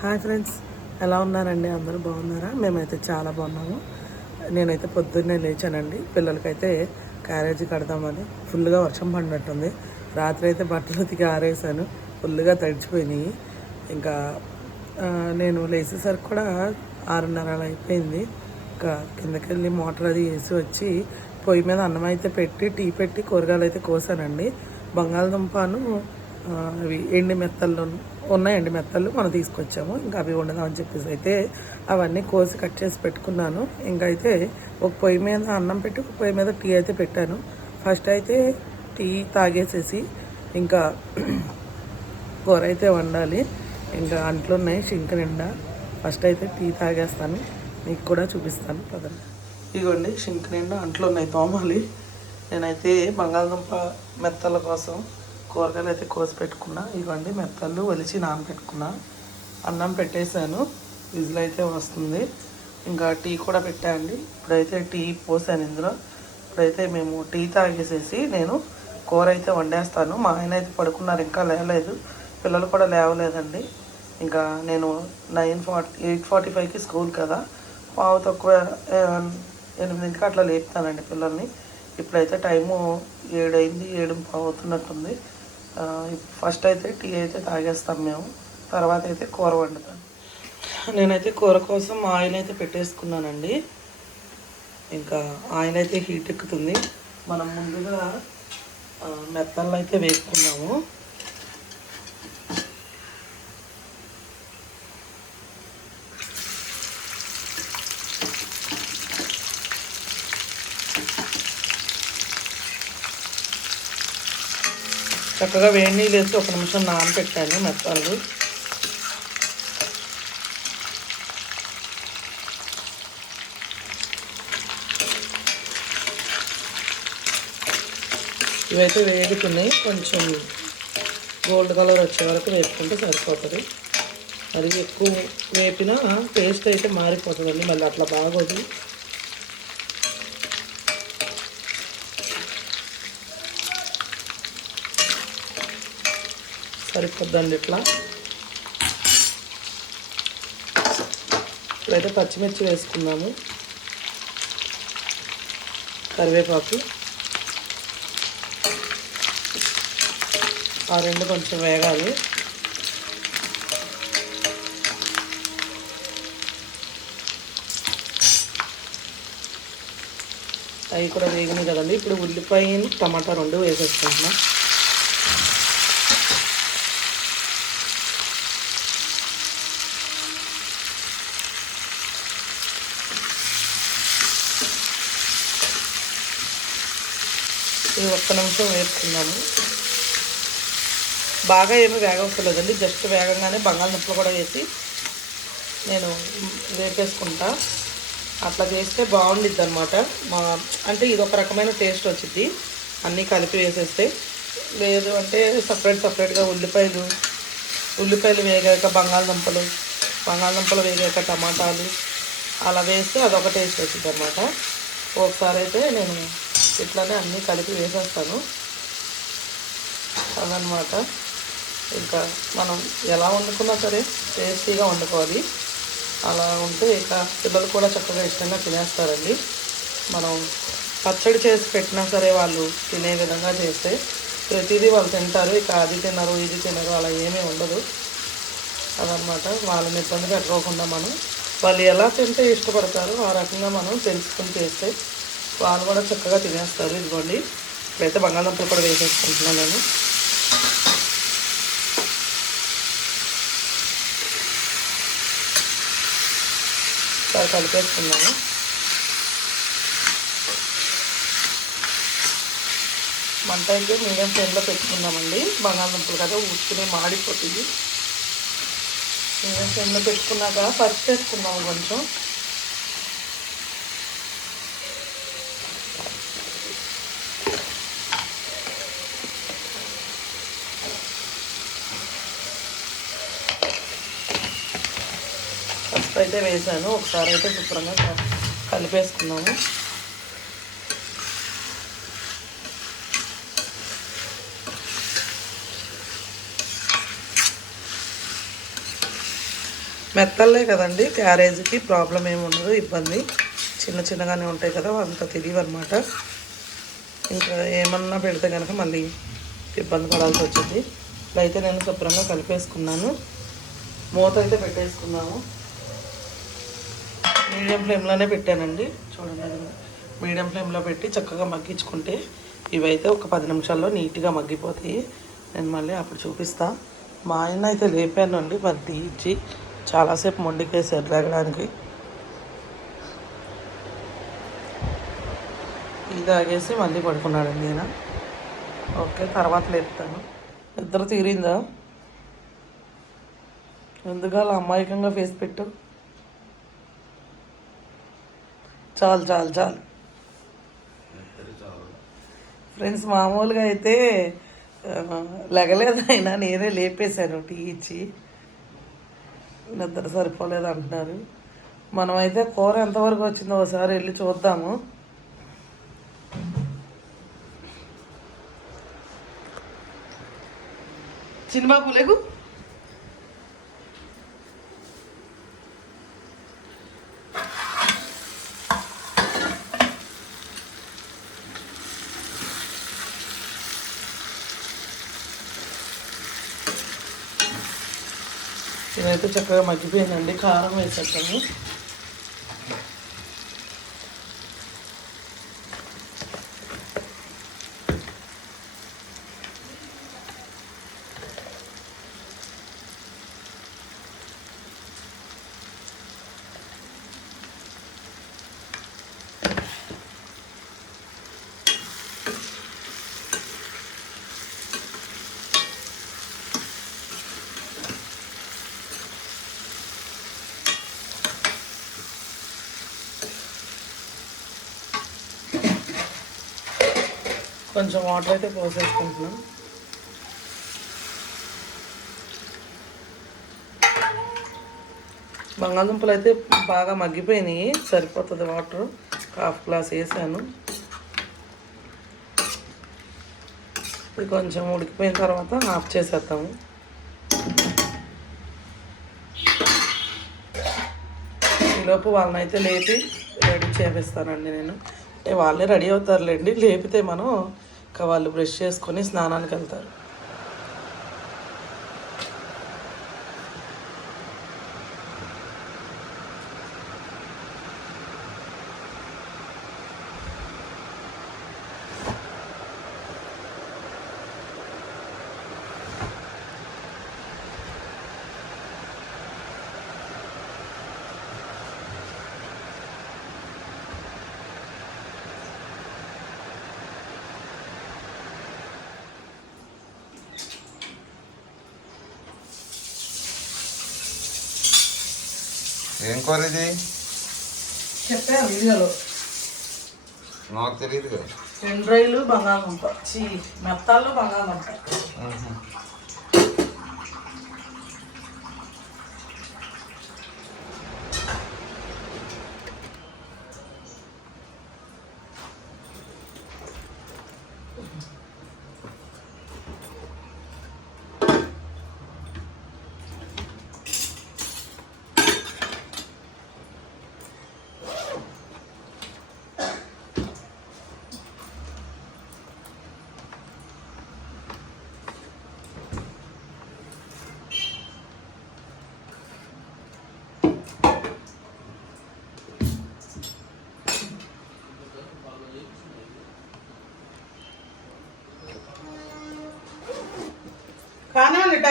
Hi friends ఎలా ఉన్నారండి? అందరూ బాగున్నారా? మేమైతే చాలా బాగున్నాము. నేనైతే పొద్దున్నే లేచానండి. పిల్లలకైతే క్యారేజీ కడదామని. ఫుల్గా వర్షం పడినట్టుంది. రాత్రి అయితే బట్టలు ఉతికి ఆరేసాను. ఫుల్గా తడిచిపోయినాయి. ఇంకా నేను లేచేసరికి కూడా ఆరున్నర అయిపోయింది. ఇంకా కిందకి వెళ్ళి మోటార్ అది వేసి వచ్చి పొయ్యి మీద అన్నం అయితే పెట్టి టీ పెట్టి కూరగాయలు అయితే కోసానండి. బంగాళదుంపను అవి ఎండి మెత్తల్లో ఉన్న ఎండి మెత్తలు మనం తీసుకొచ్చాము. ఇంకా అవి వండుదామని చెప్పేసి అయితే అవన్నీ కోసి కట్ చేసి పెట్టుకున్నాను. ఇంకా అయితే ఒక పొయ్యి మీద అన్నం పెట్టి ఒక పొయ్యి మీద టీ అయితే పెట్టాను. ఫస్ట్ అయితే టీ తాగేసేసి ఇంకా కూర అయితే వండాలి. ఇంకా అంట్లు ఉన్నాయి షింక నిండా. ఫస్ట్ అయితే టీ తాగేస్తాను. మీకు కూడా చూపిస్తాను. పదండి. ఇదిగోండి షింక నిండా అంట్లు ఉన్నాయి తోమాలి. నేనైతే బంగాళదుంప మెత్తల కోసం కూరగాయలు అయితే కోసి పెట్టుకున్నా ఇవ్వండి. మెత్తలు ఒలిచి నానబెట్టుకున్నా. అన్నం పెట్టేశాను. విజిల్ అయితే వస్తుంది. ఇంకా టీ కూడా పెట్టానండి ఇప్పుడైతే టీ పోసాను ఇందులో. ఇప్పుడైతే మేము టీ తాగేసేసి నేను కూర అయితే వండేస్తాను. మా ఆయన అయితే పడుకున్నారు ఇంకా లేవలేదు పిల్లలు కూడా లేవలేదండి. ఇంకా నేను నైన్ ఫార్టీ ఎయిట్ ఫార్టీ ఫైవ్కి స్కూల్ కదా. పావు తక్కువ ఎనిమిదింటికి అట్లా లేపుతానండి పిల్లల్ని. ఇప్పుడైతే టైము ఏడైంది ఏడు పావు అవుతున్నట్టుంది. ఫస్ట్ అయితే టీ అయితే తాగేస్తాం మేము. తర్వాత అయితే కూర వండుతాం. నేనైతే కూర కోసం ఆయిల్ అయితే పెట్టేసుకున్నానండి. ఇంకా ఆయిల్ అయితే హీట్ ఎక్కుతుంది. మనం ముందుగా ఆ, మెత్తల్లో అయితే వేసుకున్నాము. చక్కగా వేడి నీళ్ళు వేసి ఒక నిమిషం నానపెట్టాను మెత్తాలు. ఇవైతే వేగుతున్నాయి కొంచెం గోల్డ్ కలర్ వచ్చే వరకు వేసుకుంటే సరిపోతుంది. మరి ఎక్కువ వేపినా టేస్ట్ అయితే మారిపోతుందండి మళ్ళీ అట్లా బాగోదు. సరిపోద్దండి ఇట్లా. ఇప్పుడైతే పచ్చిమిర్చి వేసుకున్నాము కరివేపాకు. ఆ రెండు కొంచెం వేగాలి. అవి కూడా వేగినాయి కదండి. ఇప్పుడు ఉల్లిపాయ టమాటా రెండు వేసేసుకుంటున్నాం. ఇది నిమిషం వేసుకున్నాము. బాగా ఏమీ వేగవసలేదండి జస్ట్ వేగంగానే బంగాళదుంపలు కూడా వేసి నేను వేపేసుకుంటా. అట్లా చేస్తే బాగుండిద్ది అనమాట మా అంటే ఇది ఒక రకమైన టేస్ట్ వచ్చింది అన్నీ కలిపి వేసేస్తే లేదు అంటే సపరేట్ సపరేట్గా ఉల్లిపాయలు ఉల్లిపాయలు వేగాక బంగాళదుంపలు బంగాళదుంపలు వేగాక టమాటాలు అలా వేస్తే అదొక టేస్ట్ వచ్చింది అనమాట ఒకసారి అయితే నేను ఇట్లానే అన్నీ కలిపి వేసేస్తాను. అదనమాట ఇంకా మనం ఎలా వండుకున్నా సరే టేస్టీగా వండుకోవాలి. అలా ఉంటే ఇక పిల్లలు కూడా చక్కగా ఇష్టంగా తినేస్తారండి. మనం పచ్చడి చేసి పెట్టినా సరే వాళ్ళు తినే విధంగా చేస్తే ప్రతిదీ వాళ్ళు తింటారు. ఇక అది తినరు ఇది తినరు అలా ఏమీ ఉండదు. అదనమాట వాళ్ళని ఇబ్బంది పెట్టుకోకుండా మనం వాళ్ళు ఎలా తింటే ఇష్టపడతారో ఆ రకంగా మనం తెలుసుకుని చేస్తే వాళ్ళు కూడా చక్కగా తినేస్తారు. ఇదిగోండి. ఇప్పుడైతే బంగాళదుంపలు కూడా వేసేసుకుంటున్నాను నేను. ఒకసారి కలిపేసుకున్నాను మంట అయితే మీడియం ఫ్లేమ్లో పెట్టుకున్నామండి బంగాళదుంపలు కదా ఉట్టుకుని మాడిపోతుంది. మీడియం ఫ్లేమ్లో పెట్టుకున్నాక పసుపు వేసుకున్నాము కొంచెం. అయితే వేసాను. ఒకసారి అయితే శుభ్రంగా కలిపేసుకున్నాము. మెత్తల్లే కదండి. క్యారేజీకి ప్రాబ్లం ఏమి ఉండదు. ఇబ్బంది. చిన్న చిన్నగానే ఉంటాయి కదా అంత తెలియదు అనమాట ఇంకా ఏమన్నా పెడితే కనుక మళ్ళీ ఇబ్బంది పడాల్సి వచ్చింది. ఇలా అయితే నేను శుభ్రంగా కలిపేసుకున్నాను. మూత అయితే పెట్టేసుకున్నాము. మీడియం ఫ్లేమ్లోనే పెట్టానండి. చూడండి మీడియం ఫ్లేమ్లో పెట్టి చక్కగా మగ్గించుకుంటే ఇవైతే ఒక పది నిమిషాల్లో నీట్గా మగ్గిపోతాయి. నేను మళ్ళీ అప్పుడు చూపిస్తా. మా ఆయన అయితే లేపాను అండి మరి తీయించి చాలాసేపు మొండికేసారు లేగడానికి ఇది తాగేసి మళ్ళీ పడుకున్నాడండి ఈయన. ఓకే తర్వాత లేపుతాను. ఇద్దరు తీరిందా? ఎందుకలా అమాయకంగా ఫేస్ పెట్టు? చాలు చాలు చాలు. ఫ్రెండ్స్ మామూలుగా అయితే లెగలేదైనా లెగలేదు అయినా నేనే లేపేశాను టీ ఇచ్చి. నిద్ర సరిపోలేదు అంటున్నారు. మనమైతే కూర ఎంతవరకు వచ్చిందో ఒకసారి వెళ్ళి చూద్దాము. చిన్నబాబు లేకు ఇదైతే చక్కగా మగ్గిపోయిందండి కారం వేసేస్తాము కొంచెం వాటర్ అయితే పోసేసుకుంటున్నాం. బంగాళదుంపలు అయితే బాగా మగ్గిపోయినాయి సరిపోతుంది వాటర్. హాఫ్ గ్లాస్ వేసాను. ఇది కొంచెం ఉడికిపోయిన తర్వాత ఆఫ్ చేసేద్దాము. ఈలోపు వాళ్ళని అయితే లేపి రెడీ చేపిస్తానండి నేను. అంటే వాళ్ళే రెడీ అవుతారులేండి లేపితే మనం వాళ్ళు బ్రష్ చేసుకొని స్నానానికి వెళ్తారు. ఏం కూర ఇది? చెప్పాను నాకు తెలియదు కదా. ఎండ్రాయిలు బంగాళదుంప. చీ మెత్తాలు బంగాళదుంప.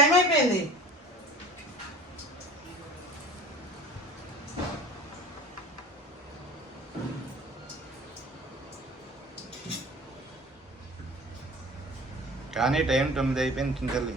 టైం అయిపోయింది కానీ టైం తొమ్మిది అయిపోయింది తల్లి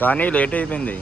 కానీ లేట్ అయిపోయింది.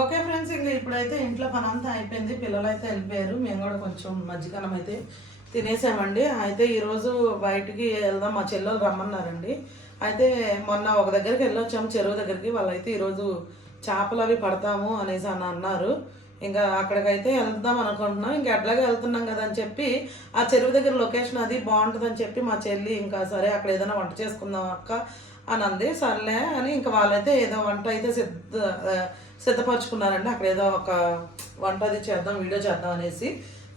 ఓకే ఫ్రెండ్స్ ఇంక ఇప్పుడైతే ఇంట్లో పని అంతా అయిపోయింది. పిల్లలు అయితే వెళ్ళిపోయారు. మేము కూడా కొంచెం మధ్యకాలం అయితే తినేసామండి. అయితే ఈరోజు బయటికి వెళ్దాం. మా చెల్లెలు రమ్మన్నారండి. అయితే మొన్న ఒక దగ్గరికి వెళ్ళొచ్చాము. చెరువు దగ్గరికి. వాళ్ళైతే ఈరోజు చేపలు అవి పడతాము అనేసి అని అన్నారు. ఇంకా అక్కడికైతే వెళ్దాం అనుకుంటున్నాం. ఇంకా ఎట్లాగే వెళ్తున్నాం కదా అని చెప్పి ఆ చెరువు దగ్గర లొకేషన్ అది బాగుంటుందని చెప్పి మా చెల్లి ఇంకా సరే అక్కడ ఏదైనా వంట చేసుకుందాం అక్క. అని అంది. సర్లే అని ఇంకా వాళ్ళైతే ఏదో వంట అయితే సిద్ధ సిద్ధపరచుకున్నారండి. అక్కడ ఏదో ఒక వంట అది చేద్దాం వీడియో చేద్దాం అనేసి.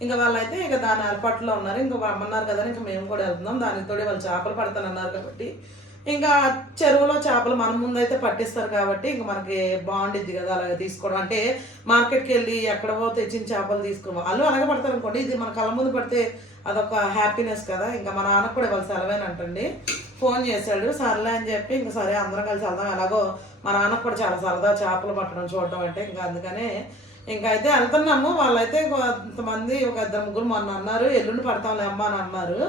ఇంకా వాళ్ళైతే ఇక దాని ఏర్పాట్లో ఉన్నారు. ఇంకా రమ్మన్నారు కదా ఇంకా మేము కూడా వెళ్తున్నాం. దానికి తోడే వాళ్ళు చేపలు పడతానన్నారు కాబట్టి. ఇంకా చెరువులో చేపలు మన ముందు అయితే పట్టిస్తారు కాబట్టి ఇంకా మనకి బాగుండిద్ది కదా అలాగే తీసుకోవడం. అంటే మార్కెట్కి వెళ్ళి ఎక్కడవో తెచ్చిన చేపలు తీసుకో వాళ్ళు అలాగే పడతారు అనుకోండి. ఇది మన కళ్ళ ముందు పడితే అదొక హ్యాపీనెస్ కదా. ఇంకా మా నాన్నకు కూడా వాళ్ళు సెలవేనంటండి. ఫోన్ చేశాడు సర్లే అని చెప్పి ఇంక సరే అందరం కలిసి వెళ్దాం. ఎలాగో మా నాన్నకు కూడా చాలా సరదా చేపలు పట్టడం చూడడం అంటే ఇంకా అందుకనే ఇంకా అయితే వెళ్తున్నాము. వాళ్ళైతే కొంతమంది ఒక ఇద్దరు ముగ్గురు మొన్న అన్నారు ఎల్లుండి పడతాంలే అమ్మ అని అన్నారు.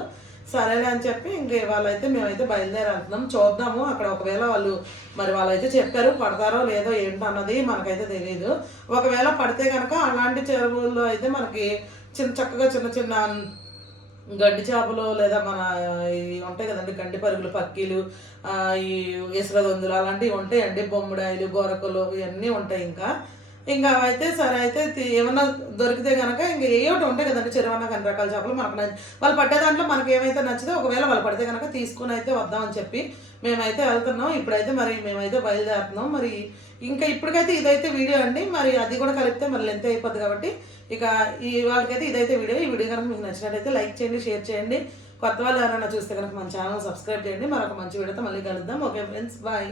సరేలే అని చెప్పి ఇంక వాళ్ళైతే మేమైతే బయలుదేరి వెళ్తున్నాం చూద్దాము అక్కడ ఒకవేళ వాళ్ళు మరి వాళ్ళైతే చెప్పారు పడతారో లేదో ఏంటన్నది మనకైతే తెలియదు ఒకవేళ పడితే కనుక అలాంటి చెరువుల్లో అయితే మనకి చిన్న చక్కగా చిన్న చిన్న గడ్డి చేపలు లేదా మన ఉంటాయి కదండి కంటి పరుగులు పక్కీలు ఈ ఈ ఇసురదొందులు అలాంటివి ఉంటాయండి బొమ్మిడాయిలు గోరకలు ఇవన్నీ ఉంటాయి ఇంకా. ఇంకా అయితే సరే అయితే ఏమన్నా దొరికితే కనుక ఇంకా ఏ ఒకటి ఉంటాయి కదండి చెరువన్న కొన్ని రకాల చేపలు మనకు నచ్చి వాళ్ళు పట్టే దాంట్లో మనకి ఏమైతే నచ్చితే ఒకవేళ వాళ్ళు పడితే కనుక తీసుకుని అయితే వద్దామని చెప్పి మేమైతే వెళ్తున్నాం. ఇప్పుడైతే మరి మేమైతే బయలుదేరుతున్నాం. మరి ఇంకా ఇప్పటికైతే ఇదైతే వీడియో అండి. మరి అది కూడా కలిపితే మరి లెంత్ అయిపోద్ది కాబట్టి ఇక ఈ వాళ్ళకైతే ఇదైతే వీడియో. ఈ వీడియో కనుక మీకు నచ్చినట్టయితే లైక్ చేయండి షేర్ చేయండి. కొత్త వాళ్ళు ఎవరైనా చూస్తే కనుక మన ఛానల్ సబ్స్క్రైబ్ చేయండి. మరొక మంచి వీడియోతో మళ్ళీ కలుద్దాం. Okay friends bye